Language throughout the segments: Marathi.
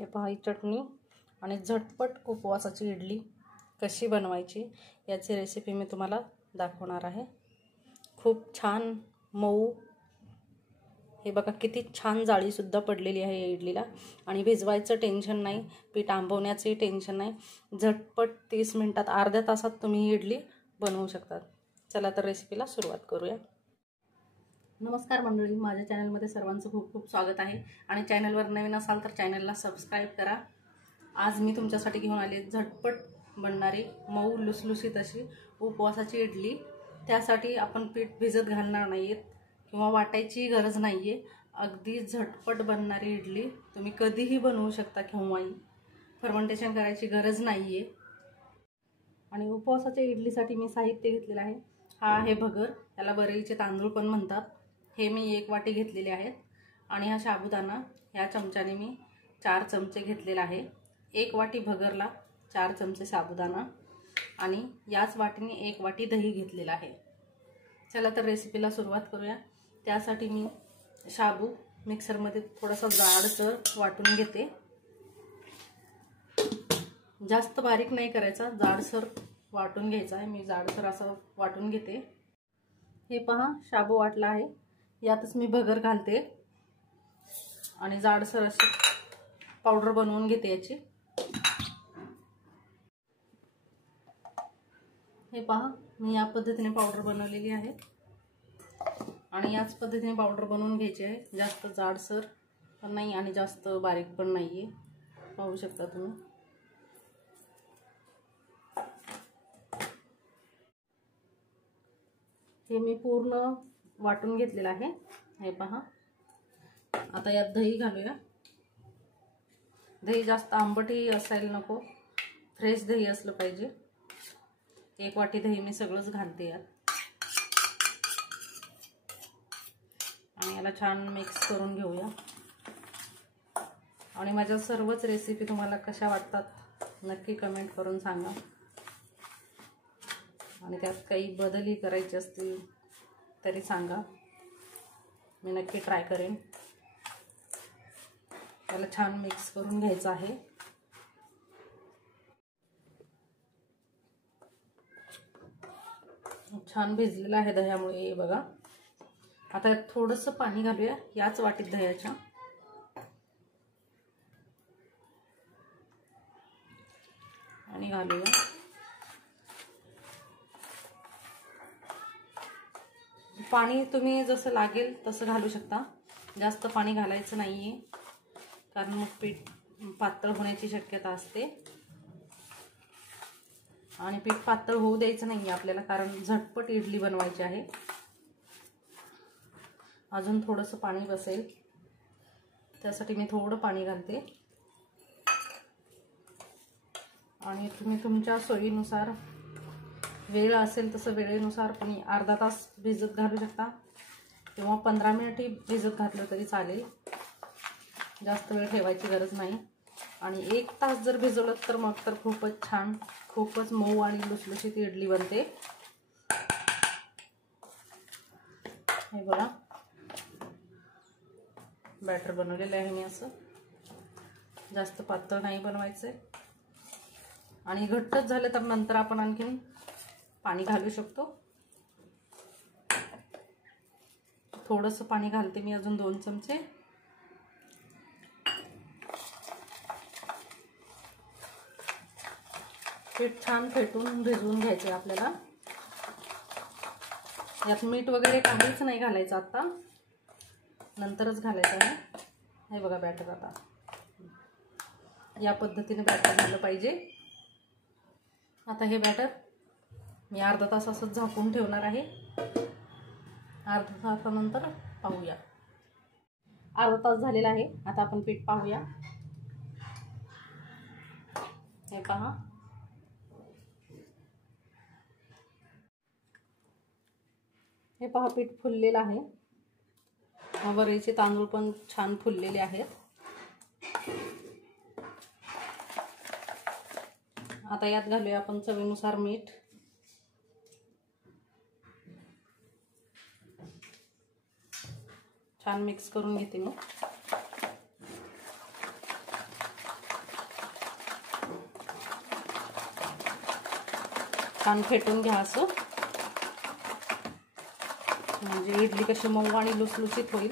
हे पहा ही चटणी आणि झटपट उपवासाची इडली कशी बनवायची याची रेसिपी मी तुम्हाला दाखवणार आहे। खूप छान मऊ, हे बघा किती छान जाळी सुद्धा पडलेली आहे या इडलीला आणि भिजवायचं टेन्शन नाही, पीठ आंबवण्याचंही टेन्शन नाही। झटपट 30 मिनिटात अर्ध्या तासात तुम्ही ही इडली बनवू शकता। चला तर रेसिपीला सुरुवात करूया। नमस्कार मंडळी, माझ्या चॅनलमध्ये सर्वांचं खूप खूप स्वागत आहे आणि चॅनलवर नवीन असाल तर चॅनलला सबस्क्राइब करा। आज मी तुमच्यासाठी घेऊन आले झटपट बनणारी मऊ लुसलुशीत अशी उपवासाची इडली। त्यासाठी आपण पीठ भिजत घालणार नाहीत किंवा वाटायची गरज नाहीये। अगदी झटपट बनणारी इडली तुम्ही कधीही बनवू शकता, केव्हाही। फर्मेंटेशन करायची गरज नाहीये। आणि उपवासाच्या इडलीसाठी मी साहित्य घेतलेलं आहे। हा आहे भगर, याला वरईचे तांदूळ पण म्हणतात। हे मी 1 वाटी घेतलेले आहेत आणि हा साबुदाणा या चमच्याने मी 4 चमचे घेतलेला आहे। 1 वाटी भगरला 4 चमचे साबुदाणा आणि याच वाटीने 1 वाटी दही घेतलेला आहे। चला तर रेसिपीला सुरुवात करूया। त्यासाठी मी शाबू मिक्सरमध्ये थोडासा जाडसर वाटून घेते। जास्त बारीक नाही करायचा, जाडसर वाटून घ्यायचा आहे। मी जाडसर असं वाटून घेते। हे पहा शाबू वाटला आहे, यातच मी भगर घालते आणि जाडसर अशी पावडर बनवून घेते याची। हे पहा मी या पद्धतीने पावडर बनवलेली आहे आणि याच पद्धतीने पावडर बनवून घ्यायची आहे। जास्त जाडसर पण नाही आणि जास्त बारीक पण नाहीये, पाहू शकता तुम्ही। हे मी पूर्ण वाटून घेतलेलं आहे। हे पहा, आता यात दही घालूया। दही जास्त आंबटही असायला नको, फ्रेश दही असलं पाहिजे। 1 वाटी दही मी सगळंच घालते यात आणि याला छान मिक्स करून घेऊया। आणि माझ्या सर्वच रेसिपी तुम्हाला कशा वाटतात नक्की कमेंट करून सांगा आणि त्यात काही बदलही करायचे असतील तरी सांगा, मी नक्की ट्राय करेन। याला छान मिक्स करून घ्यायचं आहे। छान भिजलेलं आहे दह्यामुळे, हे बघा। आता यात थोडंसं पाणी घालूया याच वाटीत दह्याच्या आणि घालूया। पाणी तुम्ही जसं लागेल तसं घालू शकता, जास्त पाणी घालायचं नाहीये कारण मग पीठ पातळ होण्याची शक्यता असते। आणि पीठ पातळ होऊ द्यायचं नाहीये आपल्याला, कारण झटपट इडली बनवायची आहे। अजून थोडंसं पाणी बसेल, त्यासाठी मी थोडं पाणी घालते आणि तुम्ही तुमच्या सोयीनुसार, वेळ असेल तसं वेळेनुसार तुम्ही अर्धा तास भिजत घालू शकता किंवा 15 मिनिटही भिजत घातलं तरी चालेल। जास्त वेळ ठेवायची गरज नाही। आणि 1 तास जर भिजवलं तर मग तर खूपच छान, खूपच मऊ आणि लुसलुशीत इडली बनते। हे बघा, बॅटर बनवलेलं आहे मी असं। जास्त पातळ नाही बनवायचं आणि घट्टच झालं तर नंतर आपण आणखीन पाणी घालू शकतो। थोडंसं पाणी घालते मी, अजून 2 चमचे। पीठ छान फेटून भिजवून घ्यायचे आपल्याला। यात मीठ वगैरे काहीच नाही घालायचं, आता नंतरच घालायचं आहे। हे बघा बॅटर, आता या पद्धतीने बॅटर झालं पाहिजे। आता हे बॅटर मी अर्धा तास असंच झाकून ठेवणार आहे। अर्धा तासानंतर पाहूया। अर्धा तास झालेला आहे, आता आपण पीठ पाहूया। हे पहा, हे पहा पीठ फुललेलं आहे। वरईचे तांदूळ पण छान फुललेले आहेत। आता यात घालूया आपण चवीनुसार मीठ। छान मिक्स करून घेते मी। छान फेटून घ्या असं, म्हणजे इडली कशी मऊ आणि लुसलुसीत होईल.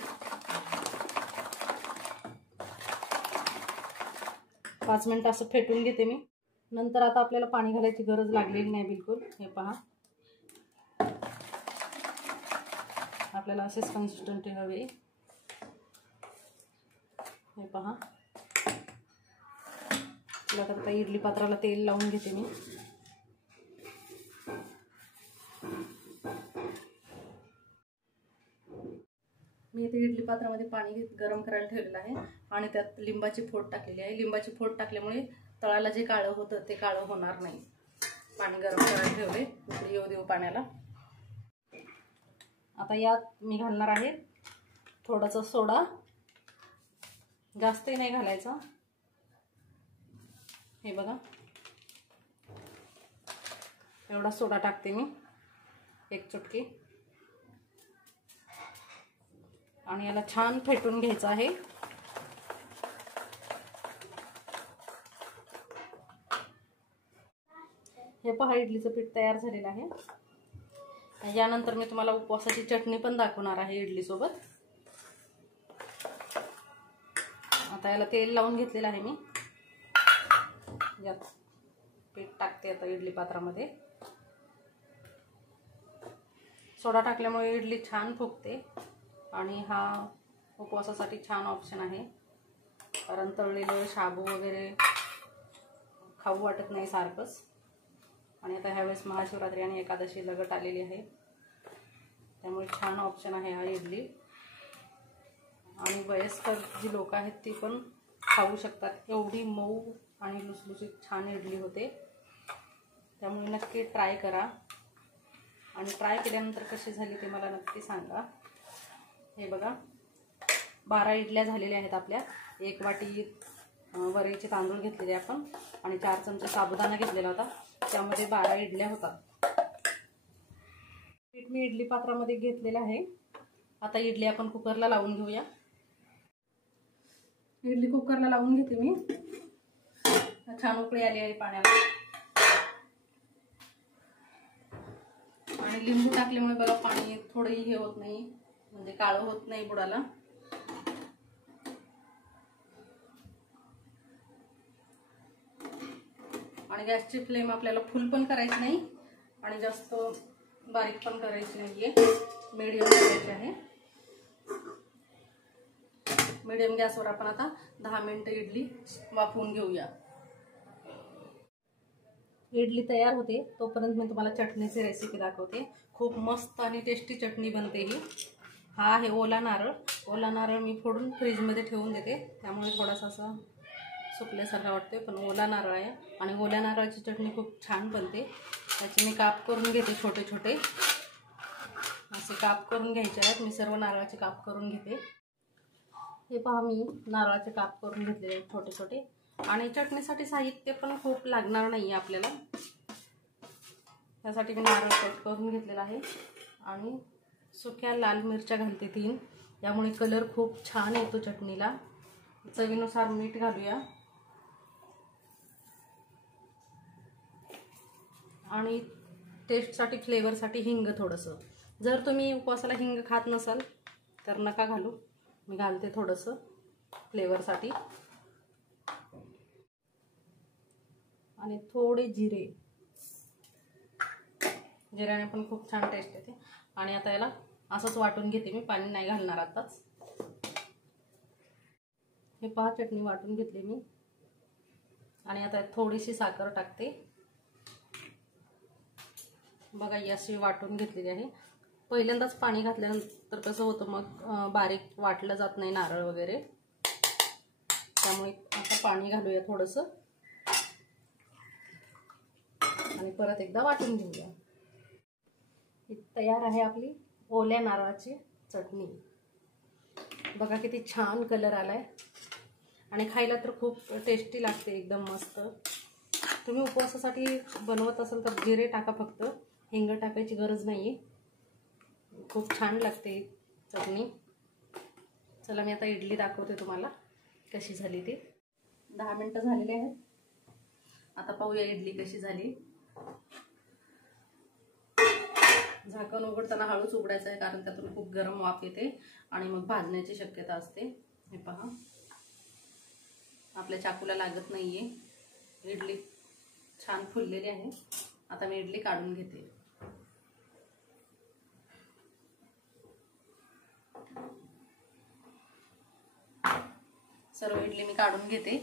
5 मिनिटं असं फेटून घेते मी. नंतर आता आपल्याला पाणी घालायची गरज लागलेली नाही बिलकुल. हे पहा, आपल्याला असेच कन्सिस्टन्सी हवी. हे पहा, तर आता इडली पात्राला तेल लावून घेते मी. मी इथे इडली पात्रामध्ये पाणी गरम करायला ठेवलेलं आहे आणि त्यात लिंबाची फोड टाकलेली आहे. लिंबाची फोड टाकल्यामुळे तळाला जे काळं होतं ते काळं होणार नाही. पाणी गरम करायला ठेवले, उकळी येऊ देऊ पाण्याला. आता यात मी घालणार आहे थोडासा सोडा, जास्तही नाही घालायचा. हे बघा, एवढा सोडा टाकते मी, 1 चुटकी. आणि याला छान फेटून घ्यायचं आहे. हे पहा, इडलीचं पीठ तयार झालेलं आहे. यानंतर मी तुम्हाला उपवासाची चटणी पण दाखवणार आहे इडलीसोबत. आता याला तेल लावून घेतलेलं आहे मी. यात पीठ टाकते आता इडली पात्रामध्ये. सोडा टाकल्यामुळे इडली छान फुगते आणि हा उपवासासाठी छान ऑप्शन आहे. कारण तळलेलं शाबू वगैरे खाऊ वाटत नाही सारखंच. आणि आता ह्यावेळेस महाशिवरात्री आणि एकादशी लगट आलेली आहे, त्यामुळे छान ऑप्शन आहे हा इडली. आणि वयस्कर जी लोक आहेत ती पण खाऊ शकतात. एवढी मऊ आणि लुसलुसीत छान इडली होते. त्यामुळे नक्की ट्राय करा आणि ट्राय केल्यानंतर कशी झाली ते मला नक्की सांगा. हे बघा, 12 इडल्या झालेल्या आहेत आपल्या. 1 वाटी वरईचे तांदूळ घेतलेले आपण आणि 4 चमचे साबुदाणा घेतलेला होता. त्यामध्ये 12 इडल्या होतात. पीठ मी इडली पात्रामध्ये घेतलेलं आहे. आता इडली आपण कुकरला लावून घेऊया. इडली कुकरला लावून घेते मी. छान उकळी आली आहे पाण्याला. आणि लिंबू टाकल्यामुळे बघा पाणी थोडंही हे होत नाही, म्हणजे काळं होत नाही बुडाला. आणि गॅसची फ्लेम आपल्याला फुल पण करायची नाही आणि जास्त बारीक पण करायची नाहीये, मीडियम करायची आहे. मीडियम गॅसवर आपण आता 10 मिनिटं इडली वाफवून घेऊया. इडली तयार होते तोपर्यंत मी तुम्हाला चटणीची रेसिपी दाखवते. खूप मस्त आणि टेस्टी चटणी बनते ही. हा आहे ओला नारळ. ओला नारळ मी फोडून फ्रीजमध्ये ठेवून देते, त्यामुळे थोडासा असं सुकल्यासारखा वाटते, पण ओला नारळ आहे. आणि ओल्या नारळाची चटणी खूप छान बनते. त्याचे मी काप करून घेते, छोटे छोटे असे काप करून घ्यायचे आहेत. मी सर्व नारळाचे काप करून घेते. हे पहा, मी नारळाचे काप करून घेतलेले आहेत छोटे छोटे. आणि चटणीसाठी साहित्य पण खूप लागणार नाही आपल्याला. त्यासाठी मी नारळ कट करून घेतलेला आहे. आणि सुक्या लाल मिरच्या घालते 3, त्यामुळे कलर खूप छान येतो चटणीला. चवीनुसार मीठ घालूया. आणि टेस्टसाठी, फ्लेवरसाठी हिंग थोडंसं. जर तुम्ही उपवासाला हिंग खात नसाल तर नका घालू, मी घालते थोडंसं फ्लेवरसाठी. आणि थोडे जिरे, जिऱ्याने पण खूप छान टेस्ट येते. आणि आता याला असंच वाटून घेते मी, पाणी नाही घालणार आताच. हे पहा, चटणी वाटून घेतली मी. आणि आता थोडीशी साखर टाकते. बघा, ही अशी वाटून घेतलेली आहे. पहिल्यांदाच पाणी घातल्यानंतर कसं होतं, मग बारीक वाटलं जात नाही नारळ वगैरे. त्यामुळे आता पाणी घालूया थोडंसं आणि परत एकदा वाटून घेऊया. ही तयार आहे आपली ओल्या नारळाची चटणी. बघा किती छान कलर आलाय आणि खायला तर खूप टेस्टी लागते, एकदम मस्त. तुम्ही उपवासासाठी बनवत असाल तर जिरे टाका फक्त, हिंग टाकायची गरज नाही. खूप छान लागते चटणी. चला, मी आता इडली दाखवते तुम्हाला कशी झाली ती. 10 मिनिटं झालेले आहेत. आता पाहूया इडली कशी झाली. झाकण उघडताना हळूच उघडायचं आहे, कारण त्यातून खूप गरम वाफ येते आणि मग भाजण्याची शक्यता असते. हे पहा, आपल्या चाकूला लागत नाहीये. इडली छान फुललेली आहे. आता मी इडली काढून घेते. सर्व इडली मी काढून घेते.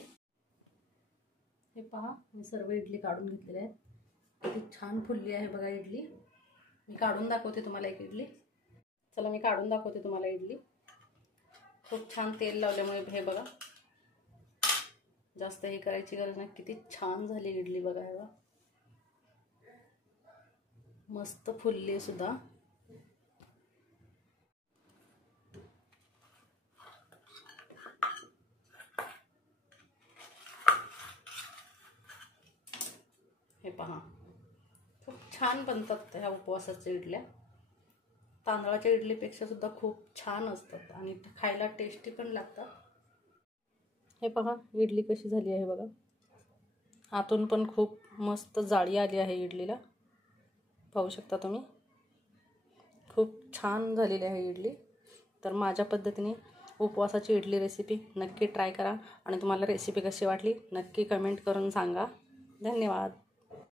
हे पहा, मी सर्व इडली काढून घेतलेली आहे. किती छान फुलली आहे बघा इडली. मी काढून दाखवते तुम्हाला एक इडली. चला मी काढून दाखवते तुम्हाला इडली. खूप छान तेल लावल्यामुळे हे बघा, जास्त हे करायची गरज नाही. किती छान झाली इडली बघा. हे बघा, मस्त फुलली सुद्धा. हे पहा, खूप छान बनतात ह्या उपवासाच्या इडल्या. तांदळाच्या इडलीपेक्षा सुद्धा खूप छान असतात आणि खायला टेस्टी पण लागतात. हे पहा इडली कशी झाली आहे बघा. आतून पण खूप मस्त जाळी आली आहे इडलीला. पाहू शकता तुम्ही, खूप छान झालेली आहे इडली. तर माझ्या पद्धतीने उपवासाची इडली रेसिपी नक्की ट्राय करा आणि तुम्हाला रेसिपी कशी वाटली नक्की कमेंट करून सांगा. धन्यवाद.